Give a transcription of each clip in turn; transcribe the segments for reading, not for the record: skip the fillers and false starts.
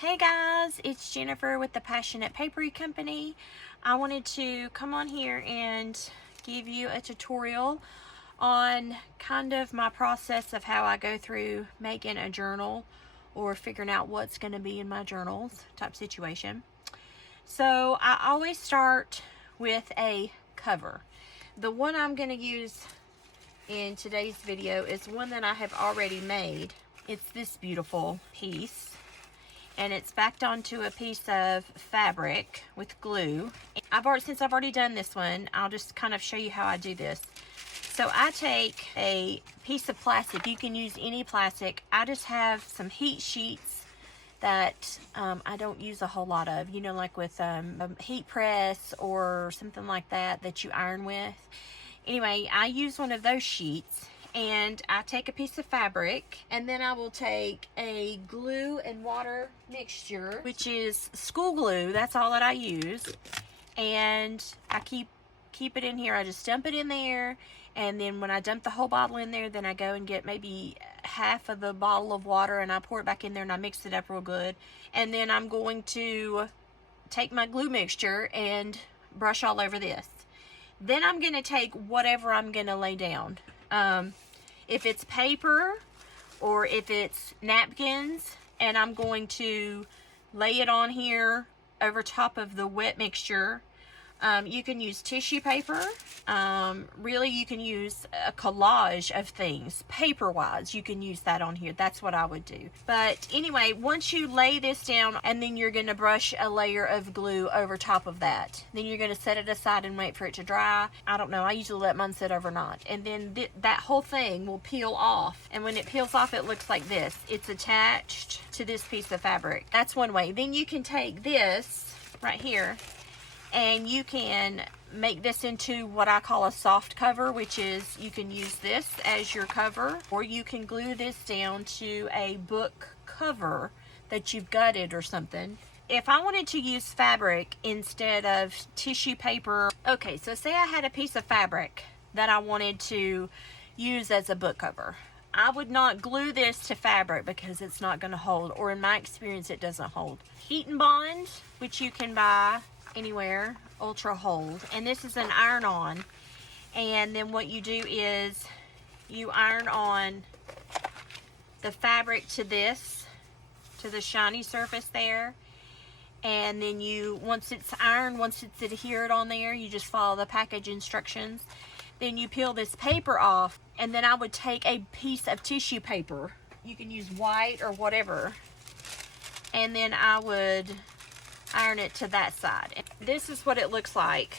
Hey guys, it's Jennifer with the Passionate Papery Company. I wanted to come on here and give you a tutorial on kind of my process of how I go through making a journal or figuring out what's going to be in my journals type situation. So I always start with a cover. The one I'm going to use in today's video is one that I have already made. It's this beautiful piece. And it's backed onto a piece of fabric with glue. Since I've already done this one, I'll just kind of show you how I do this. So I take a piece of plastic. You can use any plastic. I just have some heat sheets that I don't use a whole lot of. You know, like with a heat press or something like that that you iron with. Anyway, I use one of those sheets. And I take a piece of fabric, and then I will take a glue and water mixture, which is school glue. That's all that I use. And I keep it in here. I just dump it in there, and then when I dump the whole bottle in there, then I go and get maybe half of the bottle of water, and I pour it back in there, and I mix it up real good. And then I'm going to take my glue mixture and brush all over this. Then I'm going to take whatever I'm going to lay down. If it's paper or if it's napkins, and I'm going to lay it on here over top of the wet mixture. You can use tissue paper. Really, you can use a collage of things. Paper-wise, you can use that on here. That's what I would do. But anyway, once you lay this down, and then you're going to brush a layer of glue over top of that. Then you're going to set it aside and wait for it to dry. I don't know. I usually let mine sit overnight. And then that whole thing will peel off. And when it peels off, it looks like this. It's attached to this piece of fabric. That's one way. Then you can take this right here, and you can make this into what I call a soft cover, which is you can use this as your cover, or you can glue this down to a book cover that you've gutted or something. If I wanted to use fabric instead of tissue paper, okay, so say I had a piece of fabric that I wanted to use as a book cover. I would not glue this to fabric because it's not going to hold, or in my experience, it doesn't hold. Heat and Bond, which you can buy anywhere, Ultra Hold, and this is an iron-on. And then what you do is you iron on the fabric to this, to the shiny surface there, and then once it's ironed, once it's adhered on there, you just follow the package instructions. Then you peel this paper off, and then I would take a piece of tissue paper. You can use white or whatever, and then I would iron it to that side. This is what it looks like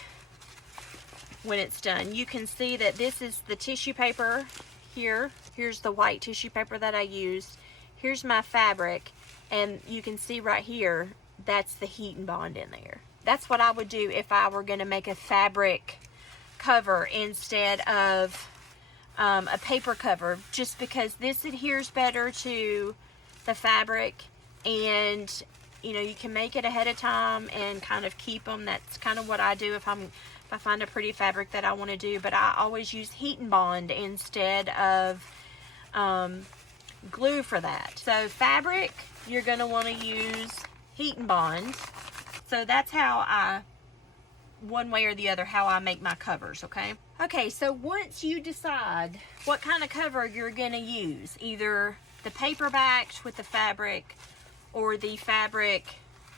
when it's done. You can see that this is the tissue paper here. Here's the white tissue paper that I used. Here's my fabric, and you can see right here, that's the Heat and Bond in there. That's what I would do if I were going to make a fabric cover instead of a paper cover, just because this adheres better to the fabric, and you know, you can make it ahead of time and kind of keep them. That's kind of what I do if I find a pretty fabric that I want to do. But I always use Heat and Bond instead of glue for that. So fabric, you're going to want to use Heat and Bond. So that's how one way or the other, how I make my covers, okay? Okay, so once you decide what kind of cover you're going to use, either the paper backed with the fabric or the fabric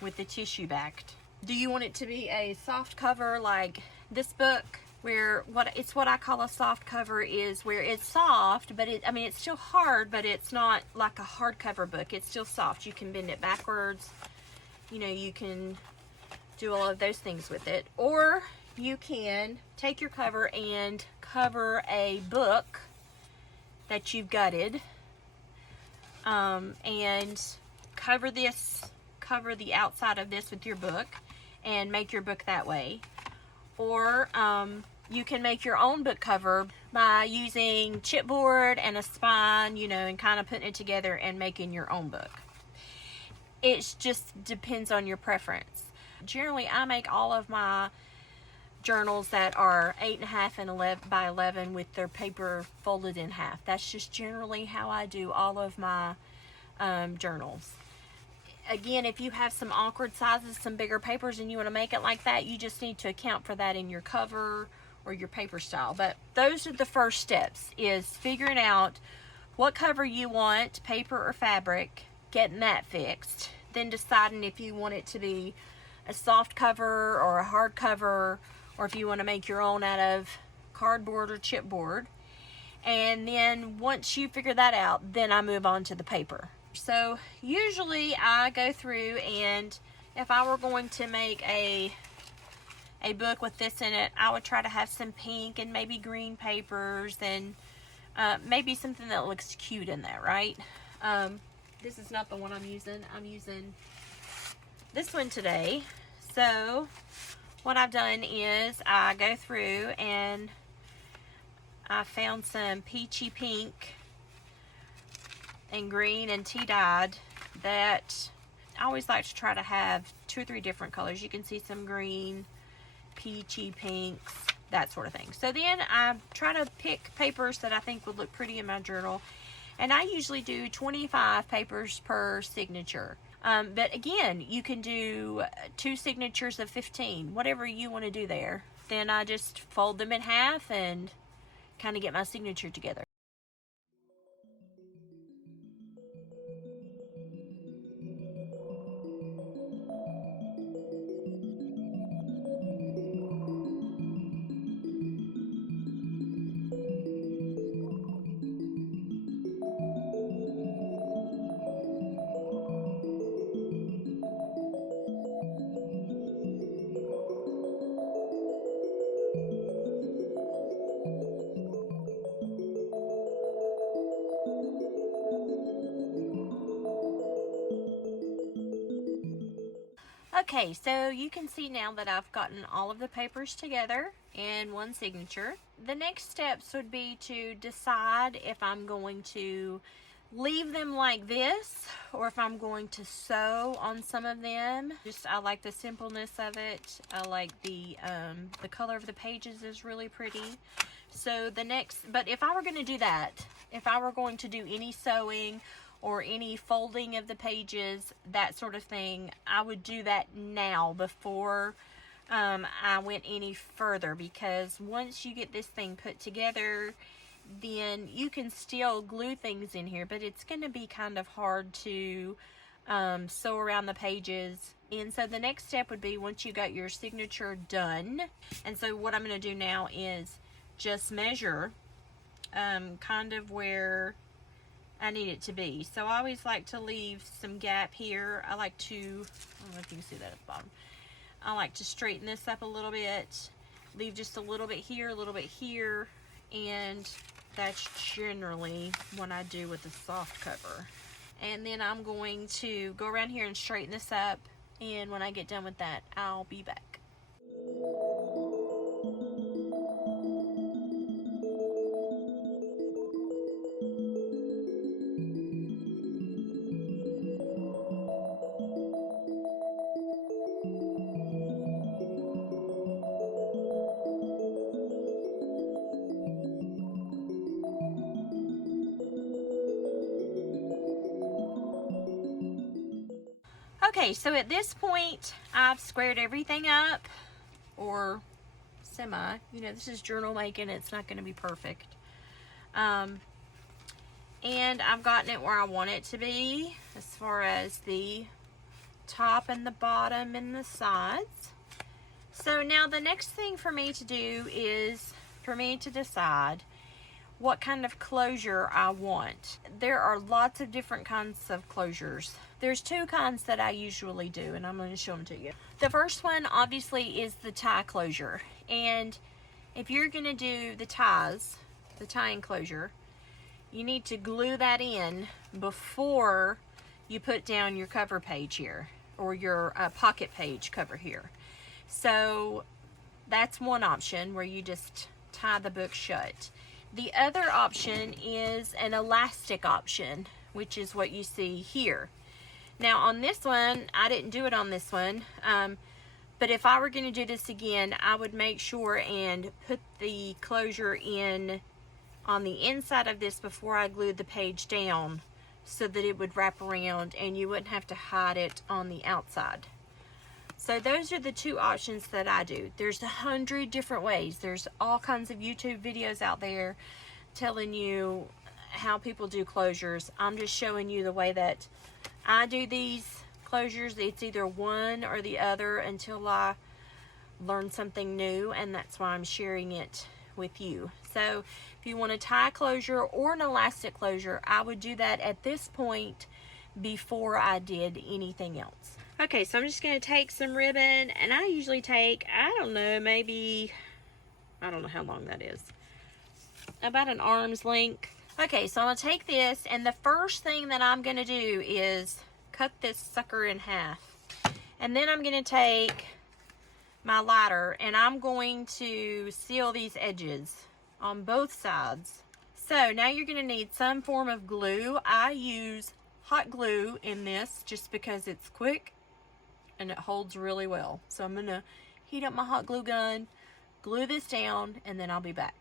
with the tissue backed. Do you want it to be a soft cover like this book, where what I call a soft cover is where it's soft, but it's still hard, but it's not like a hardcover book. It's still soft. You can bend it backwards. You know, you can do all of those things with it. Or you can take your cover and cover a book that you've gutted, and cover the outside of this with your book and make your book that way. Or you can make your own book cover by using chipboard and a spine, you know, and kind of putting it together and making your own book. It just depends on your preference. Generally, I make all of my journals that are 8.5 and 11 by 11 with their paper folded in half. That's just generally how I do all of my journals. again, if you have some awkward sizes, some bigger papers, and you want to make it like that, you just need to account for that in your cover or your paper style. But those are the first steps, is figuring out what cover you want, paper or fabric, getting that fixed, then deciding if you want it to be a soft cover or a hard cover, or if you want to make your own out of cardboard or chipboard. And then once you figure that out, then I move on to the paper. So usually I go through, and if I were going to make a book with this in it, I would try to have some pink and maybe green papers, and maybe something that looks cute in there, right? This is not the one I'm using. I'm using this one today. So what I've done is I go through and I found some peachy pink and green and tea dyed that I always like to try to have 2 or 3 different colors. You can see some green, peachy pinks, that sort of thing. So then I try to pick papers that I think would look pretty in my journal, and I usually do 25 papers per signature. But again, you can do 2 signatures of 15, whatever you want to do there. Then I just fold them in half and kind of get my signature together. Okay, so you can see now that I've gotten all of the papers together in one signature. The next steps would be to decide if I'm going to leave them like this or if I'm going to sew on some of them. I like the simpleness of it. I like the color of the pages is really pretty. So but if I were going to do that, if I were going to do any sewing or any folding of the pages, that sort of thing, I would do that now before I went any further, because once you get this thing put together, then you can still glue things in here, but it's going to be kind of hard to sew around the pages. And so the next step would be, once you got your signature done, and so what I'm going to do now is just measure kind of where I need it to be. So I always like to leave some gap here. I like to, I don't know if you can see that at the bottom. I like to straighten this up a little bit, leave just a little bit here, and that's generally what I do with the soft cover. And then I'm going to go around here and straighten this up, and when I get done with that, I'll be back. Okay, so at this point, I've squared everything up, or semi. You know, this is journal making, it's not going to be perfect. And I've gotten it where I want it to be, as far as the top and the bottom and the sides. So now the next thing for me to do is for me to decide what kind of closure I want. There are lots of different kinds of closures. There's 2 kinds that I usually do, and I'm going to show them to you. The first one obviously is the tie closure, and if you're going to do the ties, the tie enclosure, you need to glue that in before you put down your cover page here, or your pocket page cover here. So that's one option, where you just tie the book shut. The other option is an elastic option, which is what you see here. Now on this one, I didn't do it on this one, but if I were going to do this again, I would make sure and put the closure in on the inside of this before I glued the page down so that it would wrap around and you wouldn't have to hide it on the outside. So those are the two options that I do. There's 100 different ways. There's all kinds of YouTube videos out there telling you how people do closures. I'm just showing you the way that I do these closures. It's either one or the other until I learn something new, and that's why I'm sharing it with you. So if you want a tie closure or an elastic closure, I would do that at this point before I did anything else. Okay, so I'm just going to take some ribbon, and I usually take, I don't know, maybe, I don't know how long that is, about an arm's length. Okay, so I'm going to take this, and the first thing that I'm going to do is cut this sucker in half. And then I'm going to take my lighter, and I'm going to seal these edges on both sides. So now you're going to need some form of glue. I use hot glue in this just because it's quick and it holds really well. So I'm going to heat up my hot glue gun, glue this down, and then I'll be back.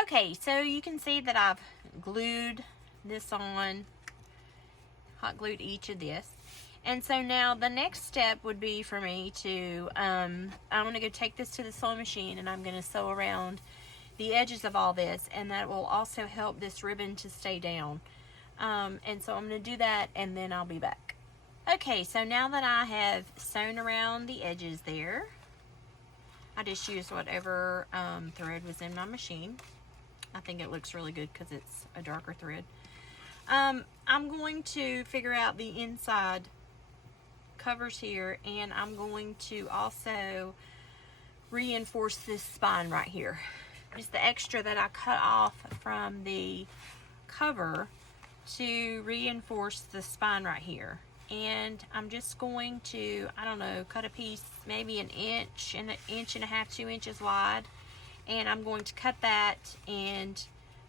Okay, so you can see that I've glued this on, hot glued each of this. And so now the next step would be for me to, I'm going to go take this to the sewing machine, and I'm going to sew around the edges of all this, and that will also help this ribbon to stay down. And so I'm going to do that, and then I'll be back. Okay, so now that I have sewn around the edges there, I just used whatever thread was in my machine. I think it looks really good because it's a darker thread. I'm going to figure out the inside covers here, and I'm going to also reinforce this spine right here. Just the extra that I cut off from the cover to reinforce the spine right here. And I'm just going to, I don't know, cut a piece maybe an inch and a half, 2 inches wide. And I'm going to cut that and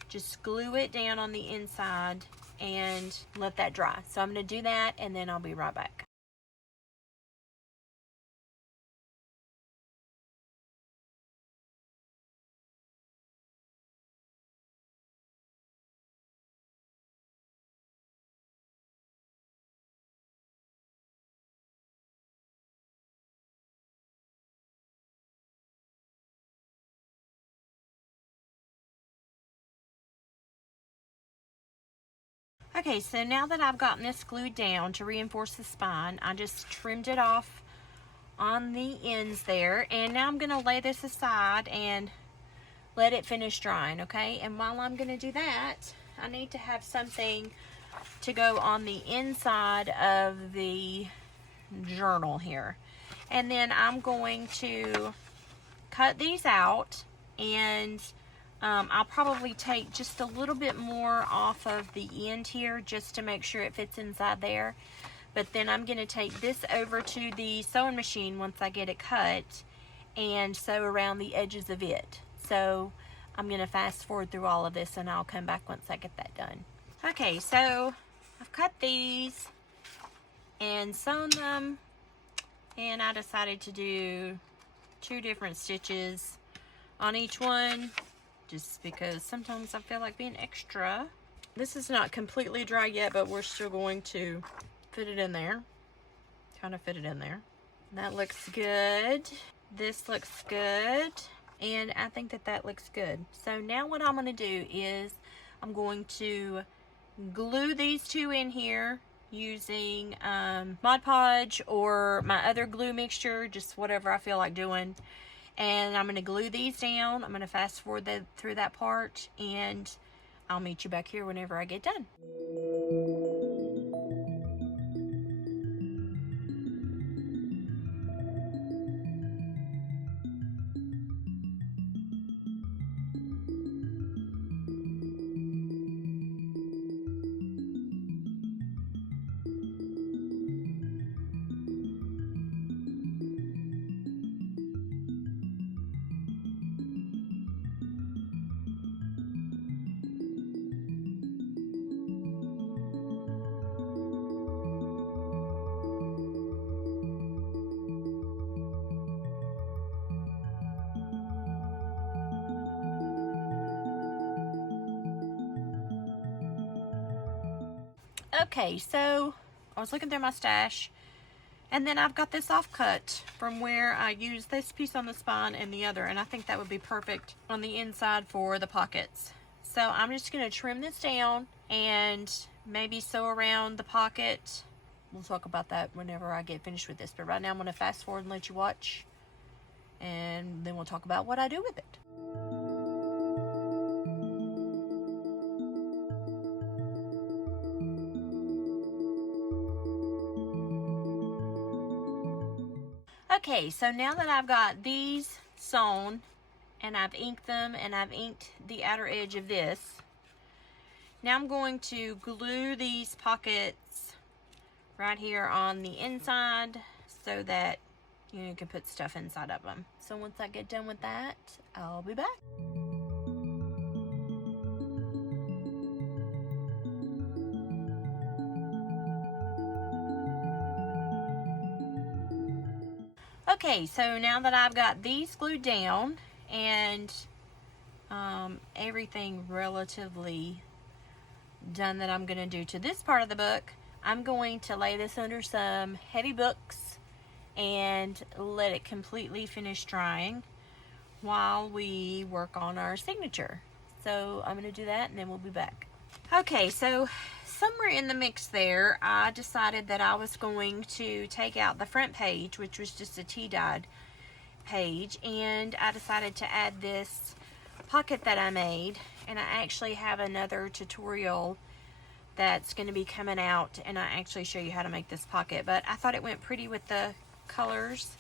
just glue it down on the inside and let that dry. So I'm going to do that, and then I'll be right back. Okay, so now that I've gotten this glued down to reinforce the spine, I just trimmed it off on the ends there, and now I'm going to lay this aside and let it finish drying, okay? And while I'm going to do that, I need to have something to go on the inside of the journal here. And then I'm going to cut these out, and I'll probably take just a little bit more off of the end here just to make sure it fits inside there. But then I'm going to take this over to the sewing machine once I get it cut and sew around the edges of it. So I'm going to fast forward through all of this, and I'll come back once I get that done. Okay, so I've cut these and sewn them, and I decided to do 2 different stitches on each one, just because sometimes I feel like being extra. This is not completely dry yet, but we're still going to fit it in there. Kind of fit it in there. That looks good. This looks good. And I think that that looks good. So now what I'm going to do is I'm going to glue these 2 in here using Mod Podge or my other glue mixture, just whatever I feel like doing. And I'm going to glue these down. I'm going to fast forward through that part, and I'll meet you back here whenever I get done. Okay, so I was looking through my stash, and then I've got this offcut from where I used this piece on the spine and the other, and I think that would be perfect on the inside for the pockets. So I'm just going to trim this down and maybe sew around the pocket. We'll talk about that whenever I get finished with this, but right now I'm going to fast forward and let you watch, and then we'll talk about what I do with it. Okay, so now that I've got these sewn and I've inked them and I've inked the outer edge of this, now I'm going to glue these pockets right here on the inside so that you can put stuff inside of them. So once I get done with that, I'll be back. Okay, so now that I've got these glued down and everything relatively done that I'm going to do to this part of the book, I'm going to lay this under some heavy books and let it completely finish drying while we work on our signature. So I'm going to do that and then we'll be back. Okay, so somewhere in the mix there, I decided that I was going to take out the front page, which was just a tea-dyed page, and I decided to add this pocket that I made. And I actually have another tutorial that's going to be coming out, and I actually show you how to make this pocket, but I thought it went pretty with the colors,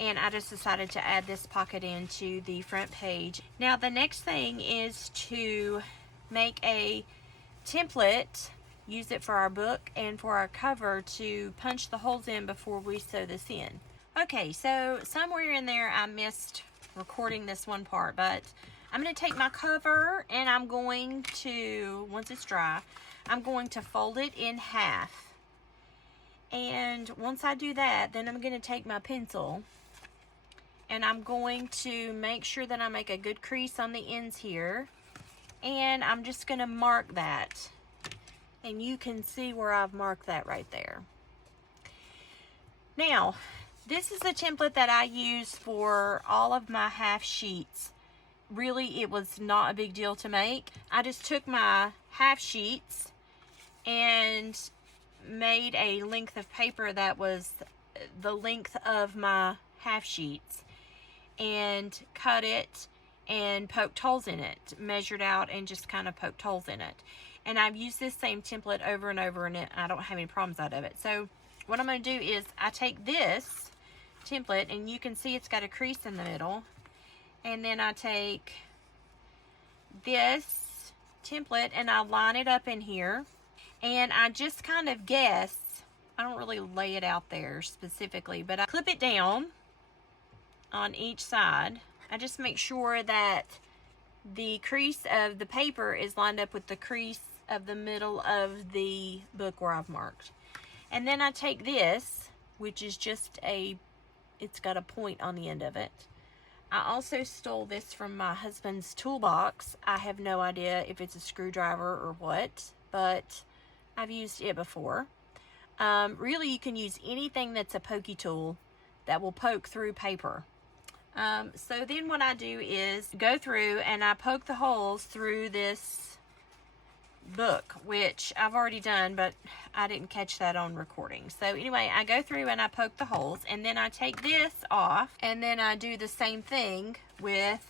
and I just decided to add this pocket into the front page. Now the next thing is to make a template, use it for our book and for our cover to punch the holes in before we sew this in. Okay, so somewhere in there I missed recording this one part, but I'm going to take my cover and I'm going to, once it's dry, I'm going to fold it in half. And once I do that, then I'm going to take my pencil and I'm going to make sure that I make a good crease on the ends here. And I'm just going to mark that. And you can see where I've marked that right there. Now, this is the template that I use for all of my half sheets. Really, it was not a big deal to make. I just took my half sheets and made a length of paper that was the length of my half sheets and cut it and poked holes in it, measured out and just kind of poked holes in it. And I've used this same template over and over, and I don't have any problems out of it. So what I'm going to do is I take this template, and you can see it's got a crease in the middle, and then I take this template and I line it up in here, and I just kind of guess, I don't really lay it out there specifically, but I clip it down on each side. I just make sure that the crease of the paper is lined up with the crease of the middle of the book where I've marked. And then I take this, which is just it's got a point on the end of it. I also stole this from my husband's toolbox. I have no idea if it's a screwdriver or what, but I've used it before. Really, you can use anything that's a pokey tool that will poke through paper. So then what I do is go through and I poke the holes through this book, which I've already done, but I didn't catch that on recording. So anyway, I go through and I poke the holes, and then I take this off, and then I do the same thing with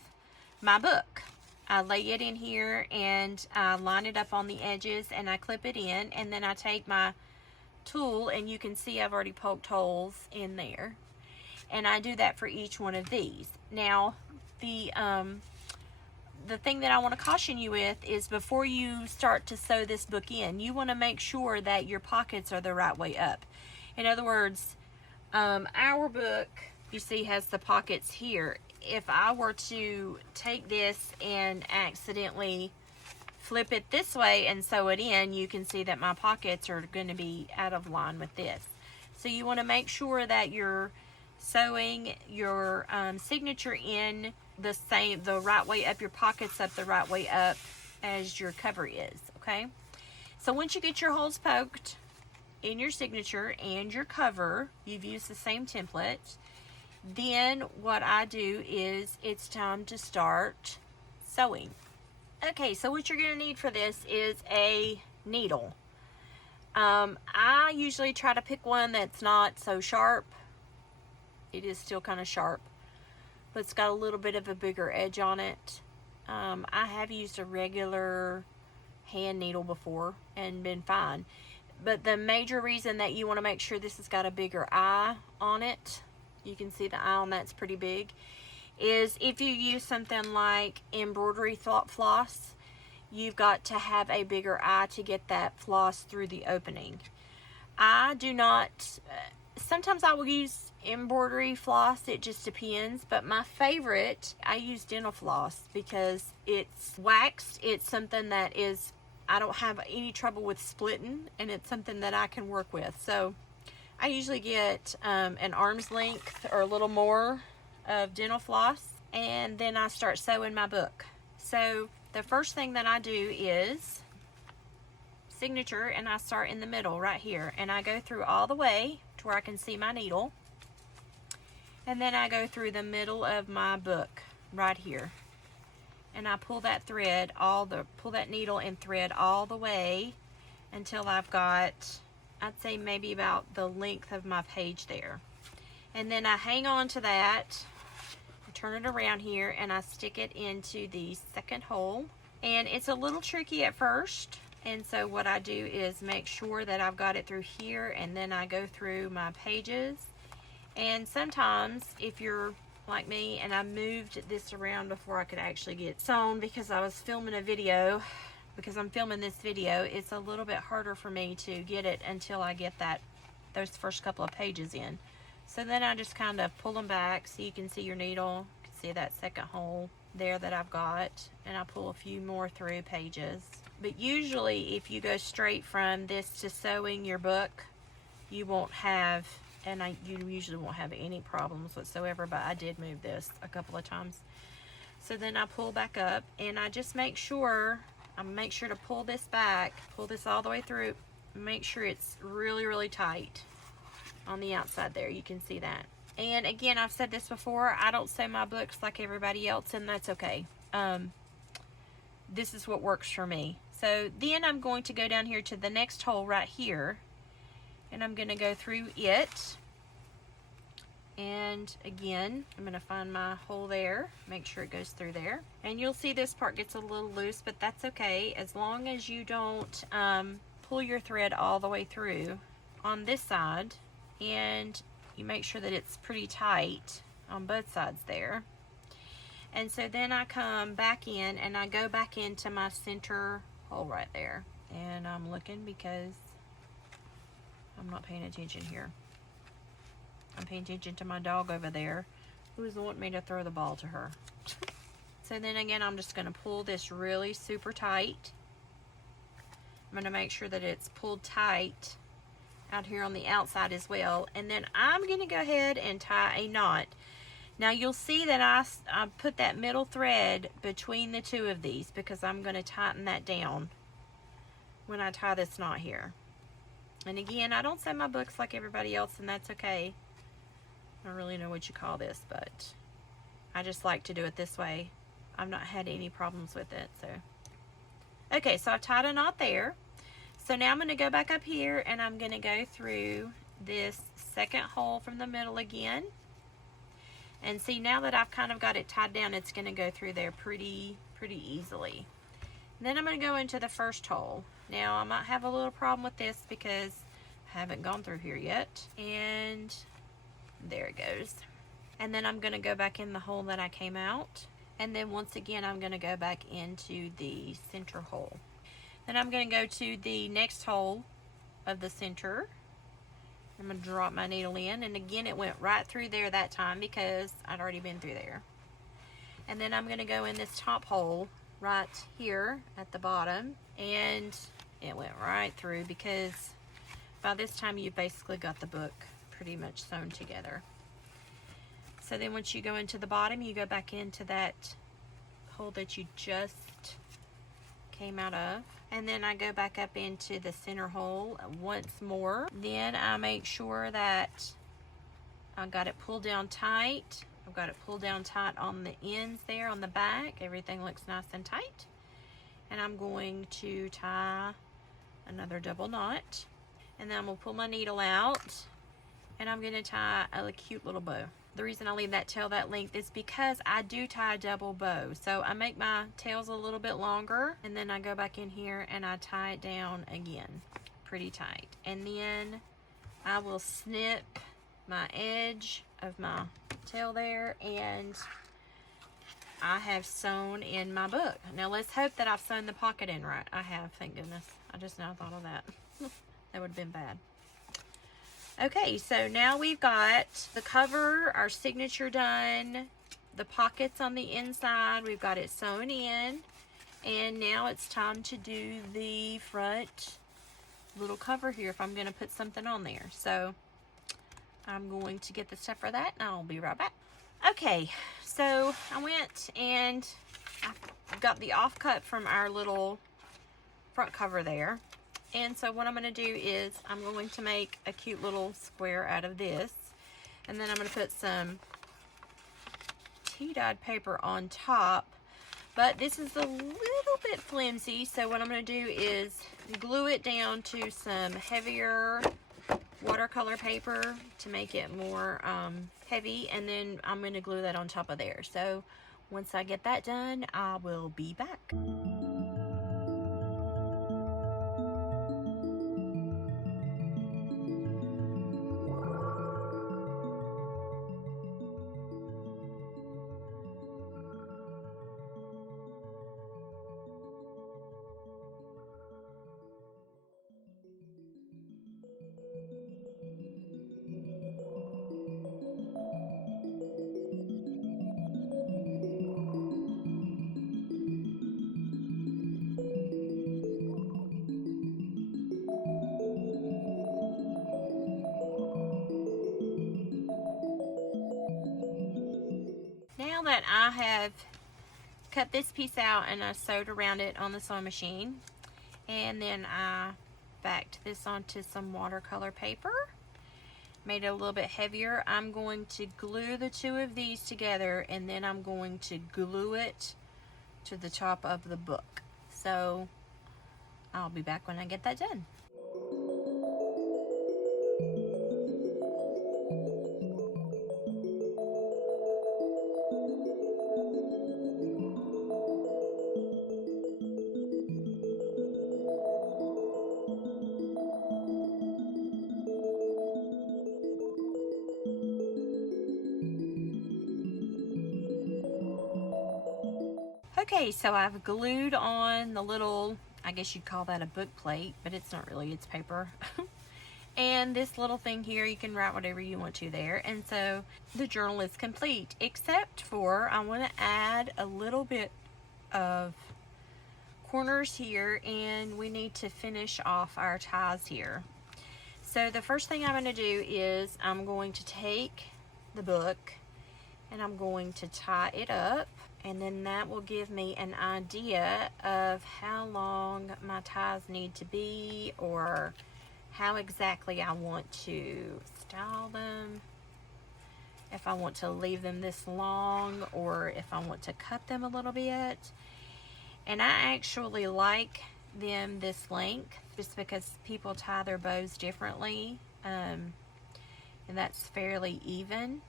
my book. I lay it in here and I line it up on the edges and I clip it in, and then I take my tool, and you can see I've already poked holes in there. And I do that for each one of these. Now, the thing that I want to caution you with is before you start to sew this book in, you want to make sure that your pockets are the right way up. In other words, our book, you see, has the pockets here. If I were to take this and accidentally flip it this way and sew it in, you can see that my pockets are going to be out of line with this. So you want to make sure that you're sewing your signature in the right way up, your pockets up the right way up as your cover is, okay? So once you get your holes poked in your signature and your cover, you've used the same template, then what I do is it's time to start sewing. Okay, so what you're going to need for this is a needle. I usually try to pick one that's not so sharp. It is still kind of sharp, but it's got a little bit of a bigger edge on it. I have used a regular hand needle before and been fine. But the major reason that you want to make sure this has got a bigger eye on it, you can see the eye on that's pretty big, is if you use something like embroidery floss, you've got to have a bigger eye to get that floss through the opening. I do not, sometimes I will use embroidery floss, it just depends, but my favorite, I use dental floss because it's waxed. It's something that is, I don't have any trouble with splitting, and it's something that I can work with. So I usually get an arm's length or a little more of dental floss, and then I start sewing my book. So the first thing that I do is signature, and I start in the middle right here, and I go through all the way to where I can see my needle, and then I go through the middle of my book right here, and I pull that thread, pull that needle and thread all the way until I've got, I'd say maybe about the length of my page there. And then I hang on to that, I turn it around here, and I stick it into the second hole. And it's a little tricky at first, and so what I do is make sure that I've got it through here, and then I go through my pages. And sometimes if you're like me, and I moved this around before I could actually get sewn because I was filming a video, because I'm filming this video, it's a little bit harder for me to get it until I get those first couple of pages in. So then I just kind of pull them back so you can see your needle, you can see that second hole there that I've got, and I pull a few more through pages. But usually if you go straight from this to sewing your book, you won't have, and you usually won't have any problems whatsoever, but I did move this a couple of times. So then I pull back up, and I just make sure to pull this back, pull this all the way through, make sure it's really, really tight on the outside there. You can see that. And again, I've said this before, I don't sew my books like everybody else, and that's okay. This is what works for me. So then I'm going to go down here to the next hole right here, and I'm going to go through it. And again, I'm going to find my hole there, make sure it goes through there. And you'll see this part gets a little loose, but that's okay, as long as you don't pull your thread all the way through on this side, and you make sure that it's pretty tight on both sides there. And so then I come back in, and I go back into my center hole right there. And I'm looking because I'm not paying attention here. I'm paying attention to my dog over there, who's wanting me to throw the ball to her. So then again, I'm just going to pull this really super tight. I'm going to make sure that it's pulled tight out here on the outside as well. And then I'm going to go ahead and tie a knot. Now you'll see that I put that middle thread between the two of these because I'm going to tighten that down when I tie this knot here. And again, I don't sew my books like everybody else, and that's okay. I don't really know what you call this, but I just like to do it this way. I've not had any problems with it. So okay, so I've tied a knot there. So now I'm going to go back up here, and I'm going to go through this second hole from the middle again. And see, now that I've kind of got it tied down, it's going to go through there pretty easily. And then I'm going to go into the first hole. Now I might have a little problem with this because I haven't gone through here yet. And there it goes. And then I'm going to go back in the hole that I came out. And then once again, I'm going to go back into the center hole. Then I'm going to go to the next hole of the center. I'm going to drop my needle in, and again, it went right through there that time because I'd already been through there. And then I'm going to go in this top hole right here at the bottom, and it went right through because by this time you've basically got the book pretty much sewn together. So then once you go into the bottom, you go back into that hole that you just came out of. and then I go back up into the center hole once more. Then I make sure that I got it pulled down tight. I've got it pulled down tight on the ends there on the back. Everything looks nice and tight. And I'm going to tie another double knot. And then I'm going to pull my needle out, and I'm going to tie a cute little bow. The reason I leave that tail that length is because I do tie a double bow. So I make my tails a little bit longer, and then I go back in here and I tie it down again pretty tight. And then I will snip my edge of my tail there, and I have sewn in my book. Now let's hope that I've sewn the pocket in right. I have, thank goodness. I just now thought of that. That would have been bad. Okay, so now we've got the cover, our signature done, the pockets on the inside, we've got it sewn in, and now it's time to do the front little cover here if I'm going to put something on there. So I'm going to get the stuff for that, and I'll be right back. Okay, so I went and I got the offcut from our little front cover there. And so what I'm going to do is I'm going to make a cute little square out of this. And then I'm going to put some tea-dyed paper on top. But this is a little bit flimsy, so what I'm going to do is glue it down to some heavier watercolor paper to make it more heavy. And then I'm going to glue that on top of there. So once I get that done, I will be back. Now that I have cut this piece out and I sewed around it on the sewing machine, and then I backed this onto some watercolor paper, made it a little bit heavier, I'm going to glue the two of these together, and then I'm going to glue it to the top of the book. So I'll be back when I get that done. Okay, so I've glued on the little, I guess you'd call that a book plate, but it's not really, it's paper. And this little thing here, you can write whatever you want to there. And so the journal is complete, except for I want to add a little bit of corners here, and we need to finish off our ties here. So the first thing I'm going to do is I'm going to take the book and I'm going to tie it up, and then that will give me an idea of how long my ties need to be, or how exactly I want to style them, if I want to leave them this long or if I want to cut them a little bit. And I actually like them this length just because people tie their bows differently, and that's fairly even.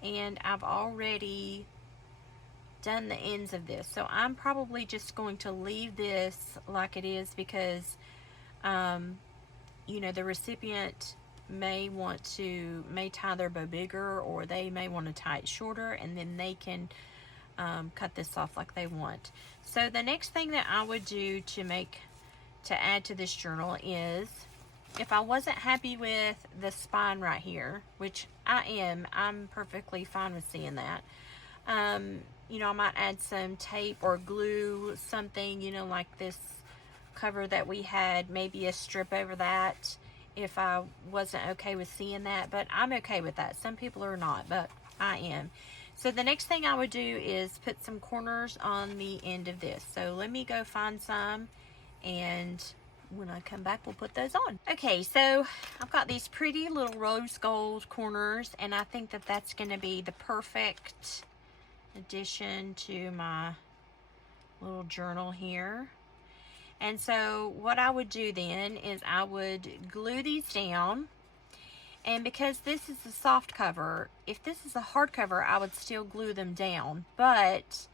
And I've already done the ends of this, so I'm probably just going to leave this like it is because you know, the recipient may tie their bow bigger, or they may want to tie it shorter, and then they can cut this off like they want. So the next thing that I would do to add to this journal is, if I wasn't happy with the spine right here, which I'm perfectly fine with seeing that. You know, I might add some tape or glue something, you know, like this cover that we had, maybe a strip over that if I wasn't okay with seeing that, but I'm okay with that. Some people are not, but I am. So the next thing I would do is put some corners on the end of this. So let me go find some, and when I come back, we'll put those on. Okay, so I've got these pretty little rose gold corners, and I think that that's going to be the perfect addition to my little journal here. And so what I would do then is I would glue these down. And because this is a soft cover, if this is a hard cover, I would still glue them down. But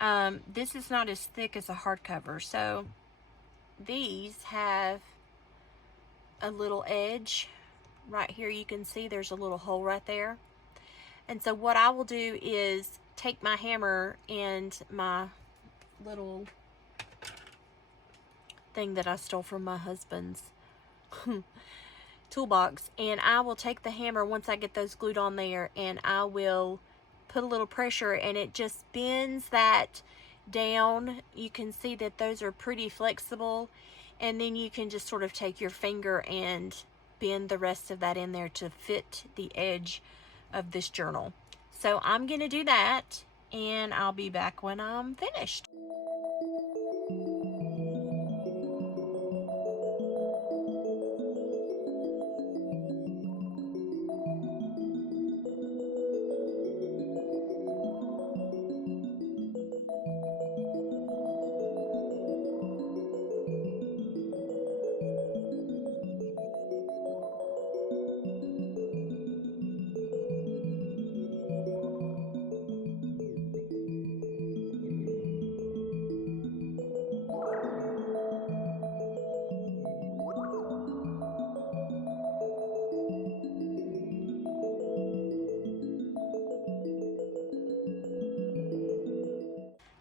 this is not as thick as a hardcover. So these have a little edge right here. You can see there's a little hole right there. And so what I will do is take my hammer and my little thing that I stole from my husband's toolbox, and I will take the hammer once I get those glued on there, and I will put a little pressure, and it just bends that down. You can see that those are pretty flexible, and then you can just sort of take your finger and bend the rest of that in there to fit the edge of this journal. So I'm gonna do that, and I'll be back when I'm finished.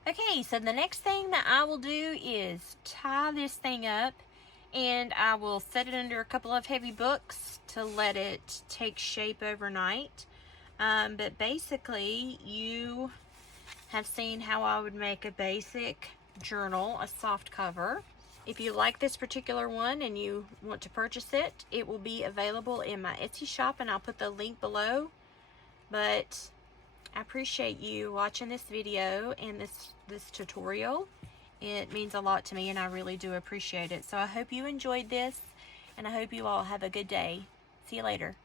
Okay, so the next thing that I will do is tie this thing up, and I will set it under a couple of heavy books to let it take shape overnight. But basically, you have seen how I would make a basic journal, a soft cover. If you like this particular one and you want to purchase it, it will be available in my Etsy shop, and I'll put the link below. But I appreciate you watching this video and this tutorial. It means a lot to me, and I really do appreciate it. So I hope you enjoyed this, and I hope you all have a good day. See you later.